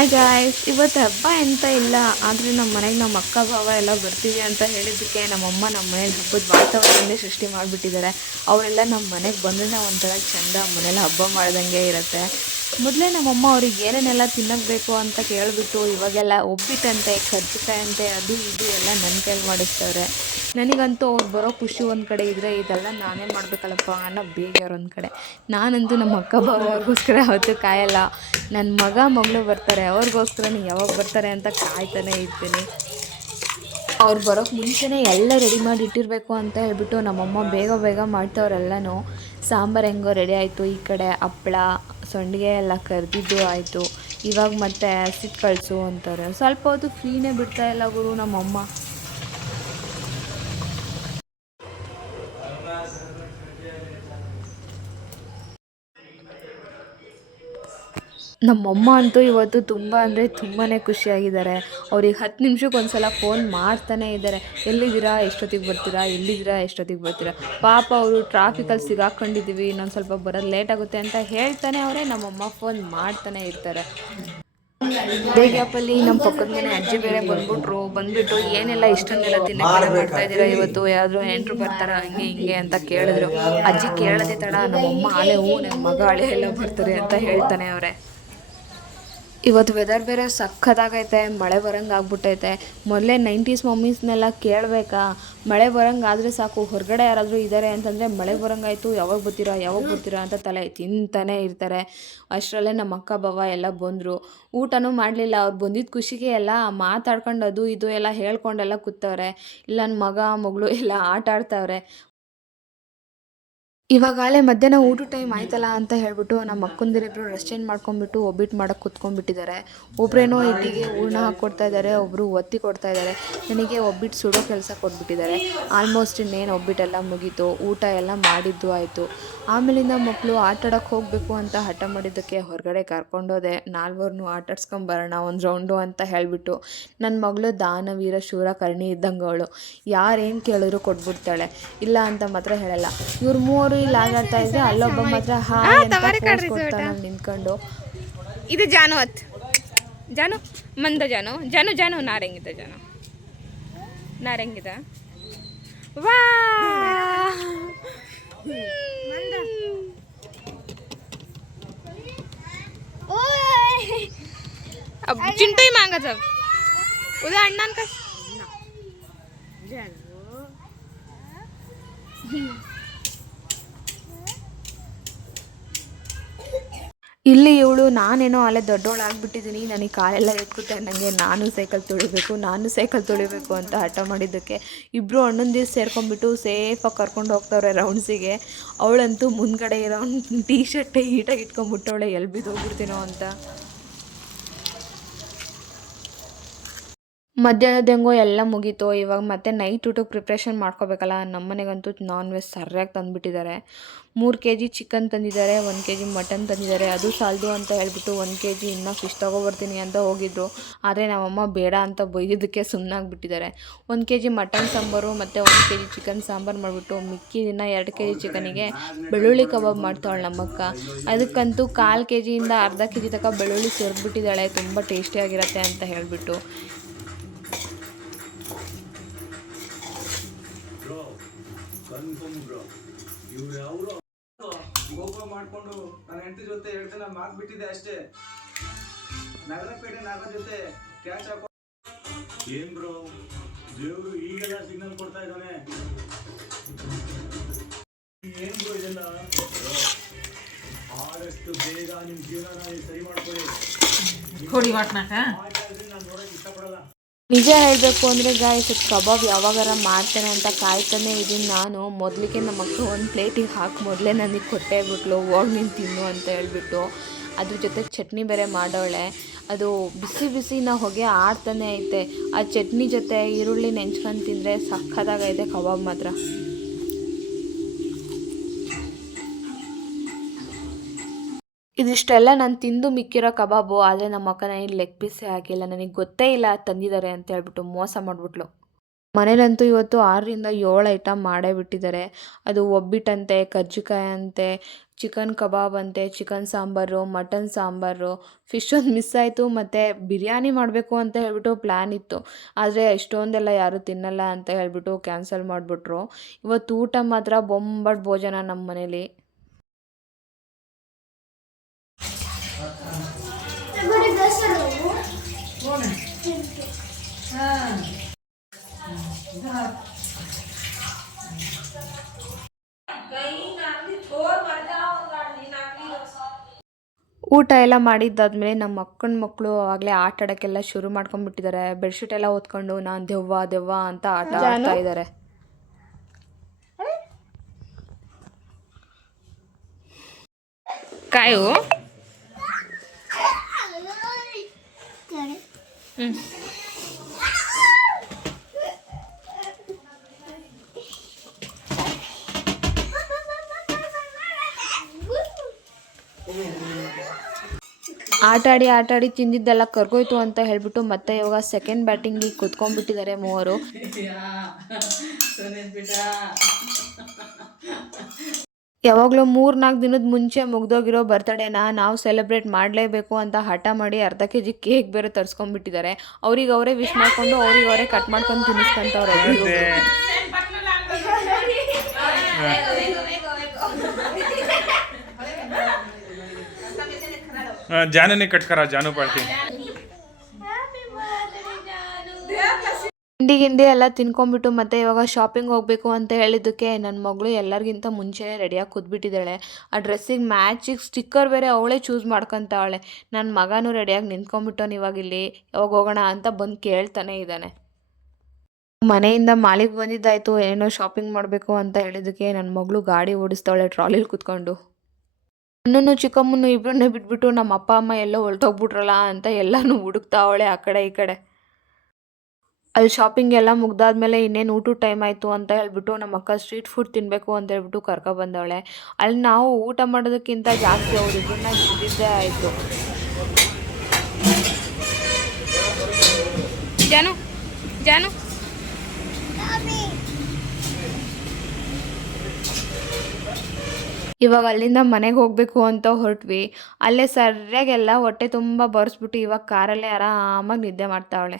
Hi guys, ಇವತ್ತು ಹಬ್ಬ ಎಂತ ಇಲ್ಲ, ಆದರೆ ನಮ್ಮ ಮನೆಗೆ ನಮ್ಮ ಅಕ್ಕ ಭಾವ ಎಲ್ಲ ಬರ್ತೀವಿ ಅಂತ ಹೇಳಿದ್ದಕ್ಕೆ ನಮ್ಮಮ್ಮ ನಮ್ಮ ಮನೇಲಿ ಹಬ್ಬದ ವಾತಾವರಣನೇ ಸೃಷ್ಟಿ ಮಾಡಿಬಿಟ್ಟಿದ್ದಾರೆ. ಅವರೆಲ್ಲ ನಮ್ಮ ಮನೆಗೆ ಬಂದ್ರೆ ಒಂಥರ ಚೆಂದ, ಮನೇಲಿ ಹಬ್ಬ ಮಾಡ್ದಂಗೆ ಇರುತ್ತೆ. ಮೊದಲೇ ನಮ್ಮಮ್ಮ ಅವ್ರಿಗೆ ಏನೇನೆಲ್ಲ ತಿನ್ನಕ್ಕೆ ಬೇಕು ಅಂತ ಕೇಳಿಬಿಟ್ಟು ಇವಾಗೆಲ್ಲ ಒಬ್ಬಿಟ್ಟಂತೆ, ಕರ್ಜಿಕಾಯಿ ಅಂತೆ, ಅದು ಇದು ಎಲ್ಲ ನನ್ನ ಕೈಲಿ ಮಾಡಿಸ್ತಾರೆ. ನನಗಂತೂ ಅವ್ರು ಬರೋ ಖುಷಿ ಒಂದು ಕಡೆ ಇದ್ದರೆ, ಇದೆಲ್ಲ ನಾನೇ ಮಾಡಬೇಕಲ್ಲಪ್ಪ ಅನ್ನೋ ಬೇಜಾರು ಒಂದು ಕಡೆ. ನಾನಂತೂ ನಮ್ಮ ಅಕ್ಕ ಭಾವ ಅವ್ರಿಗೋಸ್ಕರ ಅವತ್ತು ಕಾಯಲ್ಲ. ನನ್ನ ಮಗ ಮಗಳು ಬರ್ತಾರೆ, ಅವ್ರಿಗೋಸ್ಕರ ಯಾವಾಗ ಬರ್ತಾರೆ ಅಂತ ಕಾಯ್ತಾನೆ ಇರ್ತೀನಿ. ಅವ್ರು ಬರೋಕ್ಕೆ ಮುಂಚೆನೇ ಎಲ್ಲ ರೆಡಿ ಮಾಡಿ ಇಟ್ಟಿರಬೇಕು ಅಂತ ಹೇಳ್ಬಿಟ್ಟು ನಮ್ಮಮ್ಮ ಬೇಗ ಬೇಗ ಮಾಡ್ತವ್ರೆಲ್ಲನೂ. ಸಾಂಬಾರು ಹೆಂಗೋ ರೆಡಿ ಆಯಿತು, ಈ ಕಡೆ ಹಪ್ಪಳ ಸಂಡಿಗೆ ಎಲ್ಲ ಕರೆದಿದ್ದು ಆಯಿತು. ಇವಾಗ ಮತ್ತೆ ಹಸಿಟ್ಟು ಕಳಿಸು ಅಂತಾರೆ. ಸ್ವಲ್ಪ ಹೊತ್ತು ಫ್ರೀನೇ ಬಿಡ್ತಾಯಿಲ್ಲ ಗುರು ನಮ್ಮಮ್ಮ. ನಮ್ಮಮ್ಮ ಅಂತೂ ಇವತ್ತು ತುಂಬ ಅಂದರೆ ತುಂಬಾ ಖುಷಿಯಾಗಿದ್ದಾರೆ. ಅವ್ರಿಗೆ 10 ನಿಮಿಷಕ್ಕೆ ಒಂದು ಸಲ ಫೋನ್ ಮಾಡ್ತಾನೇ ಇದ್ದಾರೆ. ಎಲ್ಲಿದ್ದೀರಾ, ಎಷ್ಟೊತ್ತಿಗೆ ಬರ್ತೀರಾ, ಎಲ್ಲಿದ್ದೀರಾ, ಎಷ್ಟೊತ್ತಿಗೆ ಬರ್ತೀರಾ. ಪಾಪ ಅವರು ಟ್ರಾಫಿಕಲ್ಲಿ ಸಿಗಾಕೊಂಡಿದ್ದೀವಿ, ಇನ್ನೊಂದು ಸ್ವಲ್ಪ ಬರೋದು ಲೇಟ್ ಆಗುತ್ತೆ ಅಂತ ಹೇಳ್ತಾನೆ ಅವರೇ ನಮ್ಮಮ್ಮ ಫೋನ್ ಮಾಡ್ತಾನೆ ಇರ್ತಾರೆ. ಬೇಗಪ್ಪಲ್ಲಿ ನಮ್ಮ ಪಕ್ಕದ ಮನೆ ಅಜ್ಜಿ ಬೇರೆ ಬಂದ್ಬಿಟ್ಟು ಏನೆಲ್ಲ ಇಷ್ಟೊಂದೆಲ್ಲ ತಿನ್ನಕ್ಕೆ ಮಾಡ್ತಾ ಇದ್ದೀರಾ ಇವತ್ತು, ಯಾರಾದರೂ ನೆಂಟರು ಬರ್ತಾರ ಹಂಗೆ ಹಿಂಗೆ ಅಂತ ಕೇಳಿದ್ರು. ಅಜ್ಜಿ ಕೇಳದೆ ತಡ ನಮ್ಮಮ್ಮ ಆಳೆ ನನ್ನ ಮಗ ಹಳೆ ಎಲ್ಲ ಬರ್ತಾರೆ ಅಂತ ಹೇಳ್ತಾನೆ ಅವರೇ. ಇವತ್ತು ವೆದರ್ ಬೇರೆ ಸಖತ್ತಾಗೈತೆ, ಮಳೆ ಬರೋಂಗೆ ಆಗ್ಬಿಟ್ಟೈತೆ. ಮೊದಲೇ 90s ಮಮ್ಮೀಸ್ನೆಲ್ಲ ಕೇಳಬೇಕಾ, ಮಳೆ ಬರೋಂಗೆ ಆದರೆ ಸಾಕು, ಹೊರಗಡೆ ಯಾರಾದರೂ ಇದ್ದಾರೆ ಅಂತಂದರೆ ಮಳೆ ಬರೋಂಗಾಯ್ತು, ಯಾವಾಗ ಬರ್ತೀರಾ ಅಂತ ತಲೆ ತಿಂತಾನೆ ಇರ್ತಾರೆ. ಅಷ್ಟರಲ್ಲೇ ನಮ್ಮ ಅಕ್ಕ ಭಾವ ಎಲ್ಲ ಬಂದರು. ಊಟನೂ ಮಾಡಲಿಲ್ಲ, ಅವ್ರು ಬಂದಿದ್ದ ಖುಷಿಗೆ ಎಲ್ಲ ಮಾತಾಡ್ಕೊಂಡು ಅದು ಇದು ಎಲ್ಲ ಹೇಳ್ಕೊಂಡೆಲ್ಲ ಕೂತವ್ರೆ. ಇಲ್ಲ ನನ್ನ ಮಗ ಮಗಳು ಎಲ್ಲ ಆಟ ಆಡ್ತಾವ್ರೆ. ಇವಾಗಲೇ ಮಧ್ಯಾಹ್ನ ಊಟ ಟೈಮ್ ಆಯ್ತಲ್ಲ ಅಂತ ಹೇಳ್ಬಿಟ್ಟು ನಮ್ಮ ಅಕ್ಕಂದಿರಿಬ್ಬರು ಡ್ರೆಸ್ ಚೇಂಜ್ ಮಾಡ್ಕೊಂಡ್ಬಿಟ್ಟು ಒಬ್ಬಿಟ್ಟು ಮಾಡೋಕ್ಕೆ ಕುತ್ಕೊಂಡ್ಬಿಟ್ಟಿದ್ದಾರೆ. ಒಬ್ಬರೇನೋ ಇಡ್ಲಿಗೆ ಹೂರ್ಣ ಹಾಕ್ಕೊಡ್ತಾ ಇದ್ದಾರೆ, ಒಬ್ಬರು ಒತ್ತಿ ಕೊಡ್ತಾ ಇದ್ದಾರೆ. ನನಗೆ ಒಬ್ಬಿಟ್ಟು ಸುಡೋ ಕೆಲಸ ಕೊಟ್ಬಿಟ್ಟಿದ್ದಾರೆ. ಆಲ್ಮೋಸ್ಟ್ ಇನ್ನೇನು ಒಬ್ಬಿಟ್ಟೆಲ್ಲ ಮುಗೀತು, ಊಟ ಎಲ್ಲ ಮಾಡಿದ್ದು ಆಯಿತು. ಆಮೇಲಿಂದ ಮಕ್ಕಳು ಆಟಾಡೋಕ್ಕೆ ಹೋಗಬೇಕು ಅಂತ ಹಠ ಮಾಡಿದ್ದಕ್ಕೆ ಹೊರಗಡೆ ಕರ್ಕೊಂಡೋದೆ. ನಾಲ್ವರನ್ನೂ ಆಟಾಡ್ಸ್ಕೊಂಬರೋಣ ಒಂದು ರೌಂಡು ಅಂತ ಹೇಳಿಬಿಟ್ಟು. ನನ್ನ ಮಗಳು ದಾನವೀರ ಶೂರ ಕರ್ಣಿ ಇದ್ದಂಗೆ ಅವಳು, ಯಾರೇನು ಕೇಳಿದ್ರು ಕೊಟ್ಬಿಡ್ತಾಳೆ, ಇಲ್ಲ ಅಂತ ಮಾತ್ರ ಹೇಳಲ್ಲ. ಇವ್ರು ಮೂವರು ಇಲ್ಲಿ ಆಟಾಡ್ತಾ ಇದ್ರೆ ಅಲ್ಲೊಬ್ಬ ಮಾತ್ರ ಹಾಯ್ ಅಂತ ಪೋಸ್ ಕೊಡ್ತಾನೆ ನಿಂತ್ಕೊಂಡು. ಇದು ಜಾನು ಅತ್ ಜಾನು ಮಂದ ಜಾನು ನಾರಂಗಿದ ನಾರಂಗಿದ ವಾ अब चिंटू ही मांगा सब उद्या अण्णान का ಇಲ್ಲಿ ಇವಳು ನಾನೇನೋ ಅಲ್ಲೇ ದೊಡ್ಡವಳಾಗ್ಬಿಟ್ಟಿದ್ದೀನಿ, ನನಗೆ ಕಾಲೆಲ್ಲ ಎತ್ಕುತ್ತೆ, ನನಗೆ ನಾನು ಸೈಕಲ್ ತುಳಿಬೇಕು ಅಂತ ಹಠ ಮಾಡಿದ್ದಕ್ಕೆ ಇಬ್ಬರು ಅಣ್ಣಂದಿರು ಸೇರ್ಕೊಂಡ್ಬಿಟ್ಟು ಸೇಫಾಗಿ ಕರ್ಕೊಂಡು ಹೋಗ್ತವ್ರೆ ರೌಂಡ್ಸಿಗೆ. ಅವಳಂತೂ ಮುಂದ್ಗಡೆ ಇರೋ ಟೀ ಶರ್ಟೇ ಈಟಾಗಿ ಇಟ್ಕೊಂಡ್ಬಿಟ್ಟವಳೆ, ಎಲ್ಲಿ ಬಿದ್ದೋಗ್ಬಿಡ್ತೀನೋ ಅಂತ. ಮಧ್ಯಾಹ್ನದ ಹೆಂಗೋ ಎಲ್ಲ ಮುಗೀತು. ಇವಾಗ ಮತ್ತೆ ನೈಟ್ ಊಟಕ್ಕೆ ಪ್ರಿಪ್ರೇಷನ್ ಮಾಡ್ಕೋಬೇಕಲ್ಲ. ನಮ್ಮ ಮನೆಗಂತೂ ನಾನ್ ವೆಜ್ ಸರಿಯಾಗಿ ತಂದುಬಿಟ್ಟಿದ್ದಾರೆ. 3 kg ಚಿಕನ್ ತಂದಿದ್ದಾರೆ, 1 kg ಮಟನ್ ತಂದಿದ್ದಾರೆ. ಅದು ಸಾಲದು ಅಂತ ಹೇಳ್ಬಿಟ್ಟು 1 kg ಇನ್ನೂ ಫಿಶ್ ತೊಗೊಬರ್ತೀನಿ ಅಂತ ಹೋಗಿದ್ರು. ಆದರೆ ನಮ್ಮಮ್ಮ ಬೇಡ ಅಂತ ಬೈದಿದ್ದಕ್ಕೆ ಸುಮ್ಮನಾಗ್ಬಿಟ್ಟಿದ್ದಾರೆ. 1 kg ಮಟನ್ ಸಾಂಬಾರು ಮತ್ತು 1 kg ಚಿಕನ್ ಸಾಂಬಾರು ಮಾಡಿಬಿಟ್ಟು ಮಿಕ್ಕಿದಿನ 2 kg ಚಿಕನಿಗೆ ಬೆಳ್ಳುಳ್ಳಿ ಕಬಾಬ್ ಮಾಡ್ತಾವಳು ನಮ್ಮಕ್ಕ. ಅದಕ್ಕಂತೂ 1/4 kgಯಿಂದ ಅರ್ಧ kg ತನಕ ಬೆಳ್ಳುಳ್ಳಿ ಸೇರಿಬಿಟ್ಟಿದ್ದಾಳೆ, ತುಂಬ ಟೇಸ್ಟಿಯಾಗಿರುತ್ತೆ ಅಂತ ಹೇಳಿಬಿಟ್ಟು. ಗೋಪುರ ಮಾಡ್ಕೊಂಡು ನನ್ನ ಹೆಂಡತಿ ಜೊತೆ 2 ದಿನ ಮಾತು ಬಿಟ್ಟಿದ್ದೆ ಅಷ್ಟೇ. ನಗರಪೇಟೆ ನಾಗರ ಜೊತೆ ಕ್ಯಾಚ್ ಹಾಕೋ. ಏನ್ ಬ್ರೋ, ದೇವರು ಈಗೆಲ್ಲ ಸಿಗ್ನಲ್ ಕೊಡ್ತಾ ಇದ್ದಾನೆ. ಏನ್ ಬ್ರೋ ಇದೆಲ್ಲ? ಆದಷ್ಟು ಬೇಗ ನಿಮ್ ಜೀವನ ಸರಿ ಮಾಡ್ಕೊಳ್ಳಿ. ನಾನು ನೋಡಕ್ ಇಷ್ಟಪಡಲ್ಲ. ನಿಜ ಹೇಳಬೇಕು ಅಂದರೆ ಗಾಯ್ಸ್, ಕಬಾಬ್ ಯಾವಾಗಾರ ಮಾಡ್ತೇನೆ ಅಂತ ಕಾಯ್ತಾನೆ ಇದೀನಿ ನಾನು. ಮೊದಲಿಗೆ ನಮ್ಮ ಮಕ್ಕಳು ಒಂದು ಪ್ಲೇಟಿಗೆ ಹಾಕಿ ಮೊದಲೇ ನನಗೆ ಕೊಟ್ಟೇ ಬಿಟ್ಲು, ಹೋಗಿ ನೀನು ತಿನ್ನು ಅಂತ ಹೇಳ್ಬಿಟ್ಟು. ಅದ್ರ ಜೊತೆ ಚಟ್ನಿ ಬೇರೆ ಮಾಡೋಳೆ. ಅದು ಬಿಸಿ ಹೊಗೆ ಆಡ್ತಾನೆ ಐತೆ. ಆ ಚಟ್ನಿ ಜೊತೆ ಈರುಳ್ಳಿ ನೆಂಚ್ಕೊಂಡು ತಿಂದರೆ ಸಖತ್ತಾಗೈತೆ ಕಬಾಬ್ ಮಾತ್ರ. ಇದಿಷ್ಟೆಲ್ಲ ನಾನು ತಿಂದು ಮಿಕ್ಕಿರೋ ಕಬಾಬು. ಆದರೆ ನಮ್ಮ ಅಕ್ಕ ನನಗೆ ಲೆಗ್ ಪೀಸೇ ಹಾಕಿಲ್ಲ, ನನಗೆ ಗೊತ್ತೇ ಇಲ್ಲ ತಂದಿದ್ದಾರೆ ಅಂತ ಹೇಳ್ಬಿಟ್ಟು ಮೋಸ ಮಾಡಿಬಿಟ್ಲು. ಮನೇಲಂತೂ ಇವತ್ತು 6ರಿಂದ 7 ಐಟಮ್ ಮಾಡೇ ಬಿಟ್ಟಿದ್ದಾರೆ. ಅದು ಒಬ್ಬಿಟ್ಟಂತೆ, ಕರ್ಜಿಕಾಯಿ ಅಂತೆ, ಚಿಕನ್ ಕಬಾಬ್ ಅಂತೆ, chicken sambar, mutton sambar, fish ಒಂದು ಮಿಸ್ ಆಯಿತು. ಮತ್ತು ಬಿರಿಯಾನಿ ಮಾಡಬೇಕು ಅಂತ ಹೇಳ್ಬಿಟ್ಟು ಪ್ಲ್ಯಾನ್ ಇತ್ತು. ಆದರೆ ಇಷ್ಟೊಂದೆಲ್ಲ ಯಾರೂ ತಿನ್ನಲ್ಲ ಅಂತ ಹೇಳ್ಬಿಟ್ಟು ಕ್ಯಾನ್ಸಲ್ ಮಾಡಿಬಿಟ್ರು. ಇವತ್ತು ಊಟ ಮಾತ್ರ ಬೊಂಬಾಟ್ ಭೋಜನ ನಮ್ಮ ಮನೇಲಿ. ಊಟ ಎಲ್ಲ ಮಾಡಿದ್ದಾದ್ಮೇಲೆ ನಮ್ಮ ಅಕ್ಕನ ಮಕ್ಕಳು ಆವಾಗಲೇ ಆಟ ಆಡೋಕ್ಕೆಲ್ಲ ಶುರು ಮಾಡ್ಕೊಂಡ್ಬಿಟ್ಟಿದ್ದಾರೆ. ಬೆಡ್ಶೀಟ್ ಎಲ್ಲ ಹೊತ್ಕೊಂಡು ನಾನು ದೆವ್ವ ದೆವ್ವ ಅಂತ ಆಟ ಆಡ್ತಾ ಇದ್ದಾರೆ. ಕಾಯು ಆಟಾಡಿ ತಿಂದಿದ್ದೆಲ್ಲ ಕರ್ಗೋಯ್ತು ಅಂತ ಹೇಳ್ಬಿಟ್ಟು ಮತ್ತೆ ಇವಾಗ ಸೆಕೆಂಡ್ ಬ್ಯಾಟಿಂಗಿಗೆ ಕುತ್ಕೊಂಡ್ಬಿಟ್ಟಿದ್ದಾರೆ ಮೂವರು. ಯಾವಾಗಲೂ 3-4 ದಿನದ ಮುಂಚೆ ಮುಗ್ದೋಗಿರೋ ಬರ್ತಡೇನ ನಾವು ಸೆಲೆಬ್ರೇಟ್ ಮಾಡಲೇಬೇಕು ಅಂತ ಹಠ ಮಾಡಿ ಅರ್ಧ kg ಕೇಕ್ ಬೇರೆ ತರಿಸ್ಕೊಂಡ್ಬಿಟ್ಟಿದ್ದಾರೆ. ಅವ್ರಿಗೆ ಅವರೇ ವಿಶ್ ಮಾಡಿಕೊಂಡು ಅವ್ರಿಗೆ ಅವರೇ ಕಟ್ ಮಾಡ್ಕೊಂಡು ತಿನ್ನಿಸ್ಕೊಂತವ್ರೆ. जानू कट करा जानू पार्टी ಗಿಂಡಿ ಎಲ್ಲ ತಿನ್ಕೊಂಡ್ಬಿಟ್ಟು ಮತ್ತೆ ಇವಾಗ ಶಾಪಿಂಗ್ ಹೋಗಬೇಕು ಅಂತ ಹೇಳಿದ್ದಕ್ಕೆ ನನ್ನ ಮಗಳು ಎಲ್ಲರಿಗಿಂತ ಮುಂಚೆನೇ ರೆಡಿಯಾಗಿ ಕೂತ್ಬಿಟ್ಟಿದ್ದಾಳೆ. ಆ ಡ್ರೆಸ್ಸಿಗೆ ಮ್ಯಾಚಿಗೆ ಸ್ಟಿಕ್ಕರ್ ಬೇರೆ ಅವಳೇ ಚೂಸ್ ಮಾಡ್ಕೊತಾವಳೆ. ನನ್ನ ಮಗನೂ ರೆಡಿಯಾಗಿ ನಿಂತ್ಕೊಂಡ್ಬಿಟ್ಟವನು ಇವಾಗ ಇಲ್ಲಿ ಯಾವಾಗ ಹೋಗೋಣ ಅಂತ ಬಂದು ಕೇಳ್ತಾನೆ ಇದ್ದಾನೆ. ಮನೆಯಿಂದ ಮಾಲಿಗೆ ಬಂದಿದ್ದಾಯಿತು, ಏನೋ ಶಾಪಿಂಗ್ ಮಾಡಬೇಕು ಅಂತ ಹೇಳಿದ್ದಕ್ಕೆ ನನ್ನ ಮಗಳು ಗಾಡಿ ಓಡಿಸ್ತಾವಳೆ ಟ್ರಾಲಿಲಿ ಕೂತ್ಕೊಂಡು. ನನ್ನನ್ನು ಚಿಕ್ಕಮ್ಮನ್ನು ಇಬ್ಬರನ್ನೇ ಬಿಟ್ಬಿಟ್ಟು ನಮ್ಮ ಅಪ್ಪ ಅಮ್ಮ ಎಲ್ಲೋ ಹೊರಟೋಗ್ಬಿಟ್ರಲ್ಲ ಅಂತ ಎಲ್ಲನೂ ಹುಡುಕ್ತಾವಳೆ ಆ ಕಡೆ ಈ ಕಡೆ. ಅಲ್ಲಿ ಶಾಪಿಂಗ್ ಎಲ್ಲ ಮುಗ್ದಾದ್ಮೇಲೆ ಇನ್ನೇನು ಊಟದ ಟೈಮ್ ಆಯಿತು ಅಂತ ಹೇಳ್ಬಿಟ್ಟು ನಮ್ಮ ಅಕ್ಕ ಸ್ಟ್ರೀಟ್ ಫುಡ್ ತಿನ್ನಬೇಕು ಅಂತ ಹೇಳ್ಬಿಟ್ಟು ಕರ್ಕೊಬಂದವಳೆ. ಅಲ್ಲಿ ನಾವು ಊಟ ಮಾಡೋದಕ್ಕಿಂತ ಜಾಸ್ತಿ ಅವ್ರಿಬ್ಬರನ್ನ ತಿಂದಿದ್ದೇ ಆಯಿತು. ಜಾನು ಜಾನು ಇವಾಗ ಅಲ್ಲಿಂದ ಮನೆಗೆ ಹೋಗಬೇಕು ಅಂತ ಹೊರಟ್ವಿ. ಅಲ್ಲೇ ಸರಿಯಾಗೆಲ್ಲ ಹೊಟ್ಟೆ ತುಂಬ ಬರೆಸ್ಬಿಟ್ಟು ಇವಾಗ ಕಾರಲ್ಲೇ ಆರಾಮಾಗಿ ನಿದ್ದೆ ಮಾಡ್ತಾವಳೆ.